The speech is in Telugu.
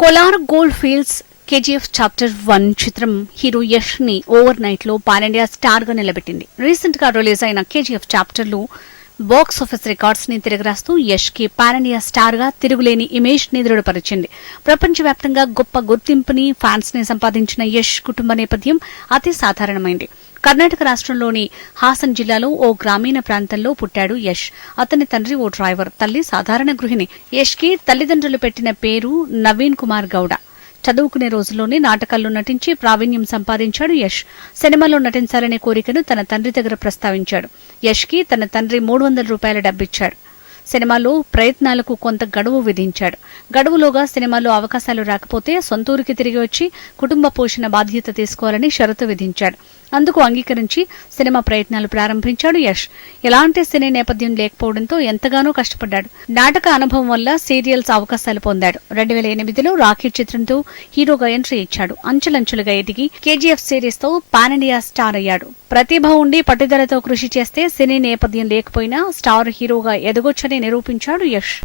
Kolar gold fields KGF chapter one చిత్రం హీరో యష్ని ఓవర్ నైట్లో పాన్ ఇండియా స్టార్గా నిలబెట్టింది. రీసెంట్గా రిలీజ్ అయిన కేజీఎఫ్ చాప్టర్లో బాక్స్ ఆఫీస్ రికార్డ్స్ని తిరగరాస్తూ యష్కి పాన్ స్టార్గా తిరుగులేని ఇమేజ్ని దృఢపరిచింది. ప్రపంచవ్యాప్తంగా గొప్ప గుర్తింపుని ఫ్యాన్స్ని సంపాదించిన యష్ కుటుంబ నేపథ్యం అతి సాధారణమైంది. కర్ణాటక రాష్ట్రంలోని హాసన్ జిల్లాలో ఓ గ్రామీణ ప్రాంతంలో పుట్టాడు యష్. అతని తండ్రి ఓ డ్రైవర్ తల్లి సాధారణ గృహిణి. యష్కి తల్లిదండ్రులు పెట్టిన పేరు నవీన్ కుమార్ గౌడ. చదువుకునే రోజుల్లోనే నాటకాల్లో నటించి ప్రావీణ్యం సంపాదించాడు యష్. సినిమాలో నటించాలనే కోరికను తన తండ్రి దగ్గర ప్రస్తావించాడు. యష్కి తన తండ్రి మూడు వందల రూపాయల డబ్బిచ్చాడు. సినిమాలో ప్రయత్నాలకు కొంత గడువు విధించాడు. గడువులోగా సినిమాలో అవకాశాలు రాకపోతే సొంతూరికి తిరిగి వచ్చి కుటుంబ పోషణ బాధ్యత తీసుకోవాలని షరతు విధించాడు. అందుకు అంగీకరించి సినిమా ప్రయత్నాలు ప్రారంభించాడు యష్. ఎలాంటి సినీ నేపథ్యం లేకపోవడంతో ఎంతగానో కష్టపడ్డాడు. నాటక అనుభవం వల్ల సీరియల్స్ అవకాశాలు పొందాడు. రెండు వేల ఎనిమిదిలో రాఖీ చిత్రంతో హీరోగా ఎంట్రీ ఇచ్చాడు. అంచెలంచెలుగా ఎదిగి కేజీఎఫ్ సిరీస్తో పాన్ ఇండియా స్టార్ అయ్యాడు. ప్రతిభ ఉండి పట్టుదలతో కృషి చేస్తే సినీ నేపథ్యం లేకపోయినా స్టార్ హీరోగా ఎదగొచ్చని నిరూపించాడు యష్.